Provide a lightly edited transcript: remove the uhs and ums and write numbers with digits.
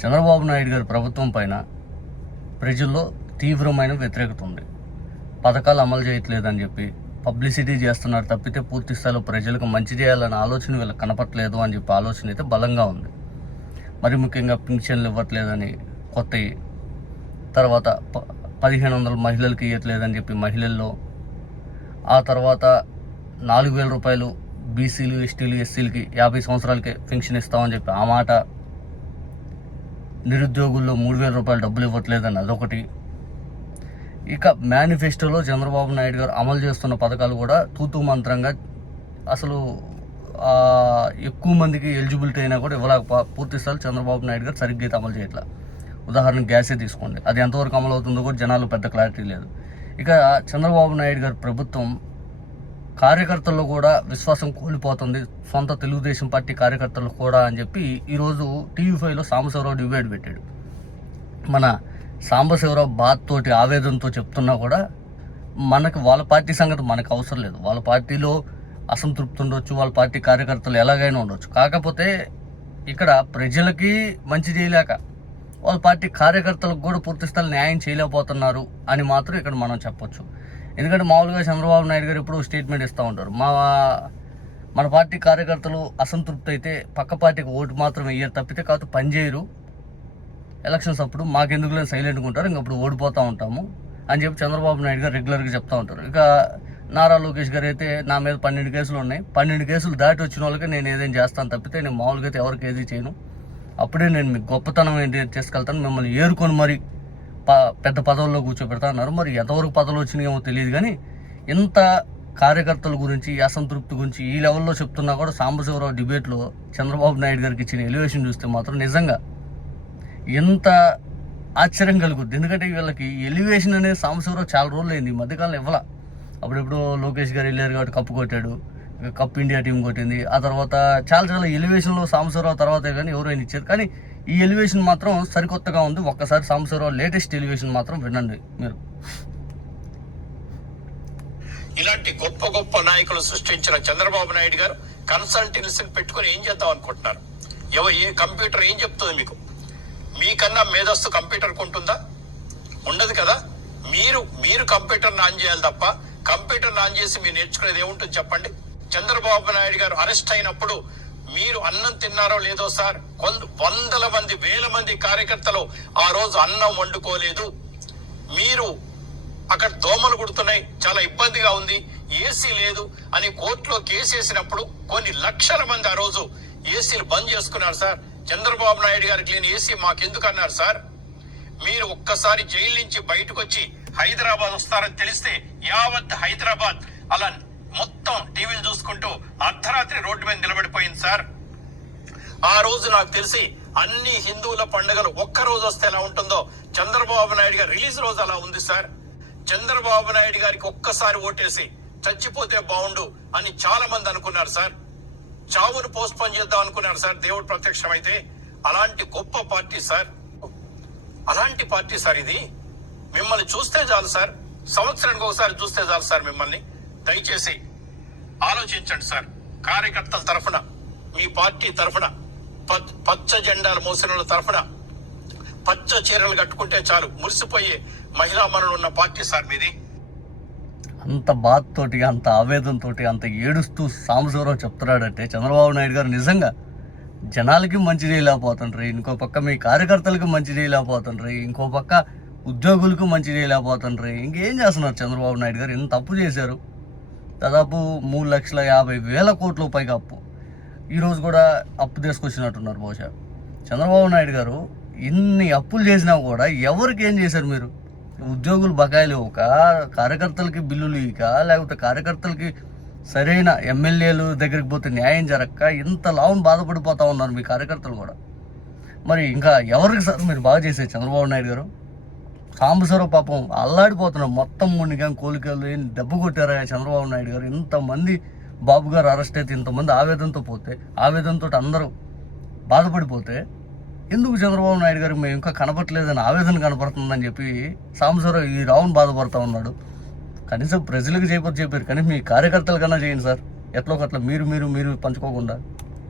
చంద్రబాబు నాయుడు గారి ప్రభుత్వం పైన ప్రజల్లో తీవ్రమైన వ్యతిరేకత ఉంది. పథకాలు అమలు చేయట్లేదని చెప్పి పబ్లిసిటీ చేస్తున్నారు తప్పితే పూర్తి స్థాయిలో ప్రజలకు మంచి చేయాలనే ఆలోచన వీళ్ళకి కనపట్లేదు అని చెప్పి ఆలోచన అయితే బలంగా ఉంది. మరి ముఖ్యంగా పింఛన్లు ఇవ్వట్లేదని కొత్తవి, తర్వాత 1500 మహిళలకి ఇవ్వట్లేదని చెప్పి మహిళల్లో, ఆ తర్వాత 4000 రూపాయలు బీసీలు, ఎస్టీలు, ఎస్సీలకి 50 సంవత్సరాలకే పెన్షన్ ఇస్తామని చెప్పి ఆ మాట, నిరుద్యోగుల్లో 3000 రూపాయలు డబ్బులు ఇవ్వట్లేదని అదొకటి. ఇక మేనిఫెస్టోలో చంద్రబాబు నాయుడు గారు అమలు చేస్తున్న పథకాలు కూడా తూతూ మంత్రంగా, అసలు ఎక్కువ మందికి ఎలిజిబిలిటీ అయినా కూడా ఇవ్వలేక పూర్తి స్థాయిలో చంద్రబాబు నాయుడు గారు సరిగ్గా అయితే అమలు చేయట్లా. ఉదాహరణకు గ్యాసే తీసుకోండి, అది ఎంతవరకు అమలు అవుతుందో కూడా జనాలు పెద్ద క్లారిటీ లేదు. ఇక చంద్రబాబు నాయుడు గారి ప్రభుత్వం కార్యకర్తల్లో కూడా విశ్వాసం కోల్పోతుంది, సొంత తెలుగుదేశం పార్టీ కార్యకర్తలు కూడా అని చెప్పి ఈరోజు టీవీ5లో సాంబశివరావు డిబేట్ పెట్టాడు. మన సాంబశివరావు బాధ తోటి ఆవేదనతో చెప్తున్నా కూడా మనకు వాళ్ళ పార్టీ సంగతి మనకు అవసరం లేదు. వాళ్ళ పార్టీలో అసంతృప్తి ఉండొచ్చు, వాళ్ళ పార్టీ కార్యకర్తలు ఎలాగైనా ఉండొచ్చు. కాకపోతే ఇక్కడ ప్రజలకి మంచి చేయలేక వాళ్ళ పార్టీ కార్యకర్తలకు కూడా పూర్తి స్థాయి న్యాయం చేయలేకపోతున్నారు అని మాత్రం ఇక్కడ మనం చెప్పొచ్చు. ఎందుకంటే మామూలుగా చంద్రబాబు నాయుడు గారు ఎప్పుడూ స్టేట్మెంట్ ఇస్తూ ఉంటారు, మన పార్టీ కార్యకర్తలు అసంతృప్తి అయితే పక్క పార్టీకి ఓటు మాత్రం వేయరు తప్పితే కాదు పని చేయరు, ఎలక్షన్స్ అప్పుడు మాకెందుకు లేని సైలెంట్గా ఉంటారు, ఇంకప్పుడు ఓడిపోతూ ఉంటాము అని చెప్పి చంద్రబాబు నాయుడు గారు రెగ్యులర్గా చెప్తూ ఉంటారు. ఇక నారా లోకేష్ గారు అయితే నా మీద 12 కేసులు ఉన్నాయి, 12 కేసులు దాటి వచ్చిన వాళ్ళకి నేను ఏదైనా చేస్తాను తప్పితే నేను మామూలుగా అయితే ఎవరికి ఏది చేయను, అప్పుడే నేను మీకు గొప్పతనం ఏంటి చేసుకెళ్తాను, మిమ్మల్ని ఏరుకొని మరి పెద్ద పదవుల్లో కూర్చోబెడతా అన్నారు. మరి ఎంతవరకు పదవులు వచ్చినాయేమో తెలియదు, కానీ ఇంత కార్యకర్తల గురించి అసంతృప్తి గురించి ఈ లెవెల్లో చెప్తున్నా కూడా సాంబశివరావు డిబేట్లో చంద్రబాబు నాయుడు గారికి ఇచ్చిన ఎలివేషన్ చూస్తే మాత్రం నిజంగా ఎంత ఆశ్చర్యం కలుగుద్ది. ఎందుకంటే వీళ్ళకి ఎలివేషన్ అనేది సాంబశివరావు చాలా రోజులు అయింది, ఈ మధ్యకాలంలో ఇవ్వాల. అప్పుడెప్పుడు లోకేష్ గారు వెళ్ళారు కాబట్టి కప్పు కొట్టాడు, కప్ ఇండియా టీం కొట్టింది, ఆ తర్వాత చాలా ఎలివేషన్లో సాంబశివరావు తర్వాతే కానీ ఎవరైనా ఇచ్చారు. కానీ ఈ ఎలివేషన్ మాత్రం సరికొత్తగా ఉంది. ఒక్కసారి సాంబశివరావు లేటెస్ట్ ఎలివేషన్ మాత్రం వినండి మీరు. ఇలాంటి గొప్ప గొప్ప నాయకులు సృష్టించిన చంద్రబాబు నాయుడు గారు కన్సల్టెన్సీని పెట్టుకుని ఏం చేద్దాం అనుకుంటున్నారు? ఏ కంప్యూటర్ ఏం చెప్తుంది మీకు? మీకన్నా మేధస్సు కంప్యూటర్ ఉంటుందా? ఉండదు కదా. మీరు కంప్యూటర్ ఆన్ చేయాలి తప్ప కంప్యూటర్ ఆన్ చేసి మీరు నేర్చుకునేది ఏముంటుంది చెప్పండి? చంద్రబాబు నాయుడు గారు అరెస్ట్ అయినప్పుడు మీరు అన్నం తిన్నారో లేదో సార్, వందల మంది వేల మంది కార్యకర్తలు ఆ రోజు అన్నం వండుకోలేదు. మీరు అక్కడ దోమలు కుడుతున్నాయి, చాలా ఇబ్బందిగా ఉంది, ఏసీ లేదు అని కోర్టులో కేసు వేసినప్పుడు కొన్ని లక్షల మంది ఆ రోజు ఏసీలు బంద్ చేసుకున్నారు సార్. చంద్రబాబు నాయుడు గారికి లేని ఏసీ మాకెందుకు అన్నారు సార్? మీరు ఒక్కసారి జైలు నుంచి బయటకు వచ్చి హైదరాబాద్ వస్తారని తెలిస్తే యావత్ హైదరాబాద్ అలా మొత్తం టీవీలు చూసుకుంటూ అర్ధరాత్రి రోడ్డు మీద నిలబడిపోయింది సార్. ఆ రోజు నాకు తెలిసి అన్ని హిందువుల పండుగలు ఒక్క రోజు వస్తే ఎలా ఉంటుందో చంద్రబాబు నాయుడు గారి రిలీజ్ రోజు అలా ఉంది సార్. చంద్రబాబు నాయుడు గారికి ఒక్కసారి ఓటేసి చచ్చిపోతే బాగుండు అని చాలా మంది అనుకున్నారు సార్. చావును పోస్ట్పోన్ చేద్దాం అనుకున్నారు సార్, దేవుడు ప్రత్యక్షమైతే. అలాంటి గొప్ప పార్టీ సార్, అలాంటి పార్టీ సార్ ఇది. మిమ్మల్ని చూస్తే చాలు సార్, సంవత్సరానికి ఒకసారి చూస్తే చాలు సార్. మిమ్మల్ని దయచేసి ఆలోచించండి సార్. కార్యకర్తల తరఫున, మీ పార్టీ తరఫున, పచ్చ జెండాలు మోసిన తరఫున పచ్చ చీరలు కట్టుకుంటే చాలు మురిసిపోయే మహిళా మనులు ఉన్న పార్టీ సార్ మీది. అంత బాధతోటి, అంత ఆవేదనతోటి, అంత ఏడుస్తూ సాంబశివరావు చెప్తున్నాడంటే చంద్రబాబు నాయుడు గారు నిజంగా జనాలకి మంచి చేయలేకపోతుండ్రి, ఇంకో పక్క మీ కార్యకర్తలకు మంచి చేయలేకపోతుండ్రి, ఇంకో పక్క ఉద్యోగులకు మంచి చేయలేకపోతుండ్రి. ఇంకేం చేస్తున్నారు చంద్రబాబు నాయుడు గారు? ఎంత తప్పు చేశారు? దాదాపు 3,50,000 కోట్ల పైగా అప్పు. ఈరోజు కూడా అప్పు తీసుకొచ్చినట్టున్నారు బహుశా. చంద్రబాబు నాయుడు గారు ఇన్ని అప్పులు చేసినా కూడా ఎవరికి ఏం చేశారు మీరు? ఉద్యోగులు బకాయిలు ఇవ్వక, కార్యకర్తలకి బిల్లులు ఇవ్వక, లేకపోతే కార్యకర్తలకి సరైన ఎమ్మెల్యేలు దగ్గరికి పోతే న్యాయం జరగక ఇంత లావును బాధపడిపోతూ ఉన్నారు మీ కార్యకర్తలు కూడా. మరి ఇంకా ఎవరికి సార్ మీరు బాగా చేసేది చంద్రబాబు నాయుడు గారు? సాంబశివరావు పాపం అల్లాడిపోతున్నారు, మొత్తం మునిగా కోలికలు దెబ్బ కొట్టారా చంద్రబాబు నాయుడు గారు? ఇంతమంది బాబు గారు అరెస్ట్ అయితే, ఇంతమంది ఆవేదనతో పోతే, ఆవేదనతో అందరూ బాధపడిపోతే ఎందుకు చంద్రబాబు నాయుడు గారికి మేము ఇంకా కనపట్లేదని ఆవేదన కనపడుతుందని చెప్పి సాంబశివరావు ఈ రావును బాధపడుతూ ఉన్నాడు. కనీసం ప్రజలకు చెప్పారు, కానీ మీ కార్యకర్తల కన్నా చేయండి సార్, ఎట్లా ఒకట్లా మీరు పంచుకోకుండా.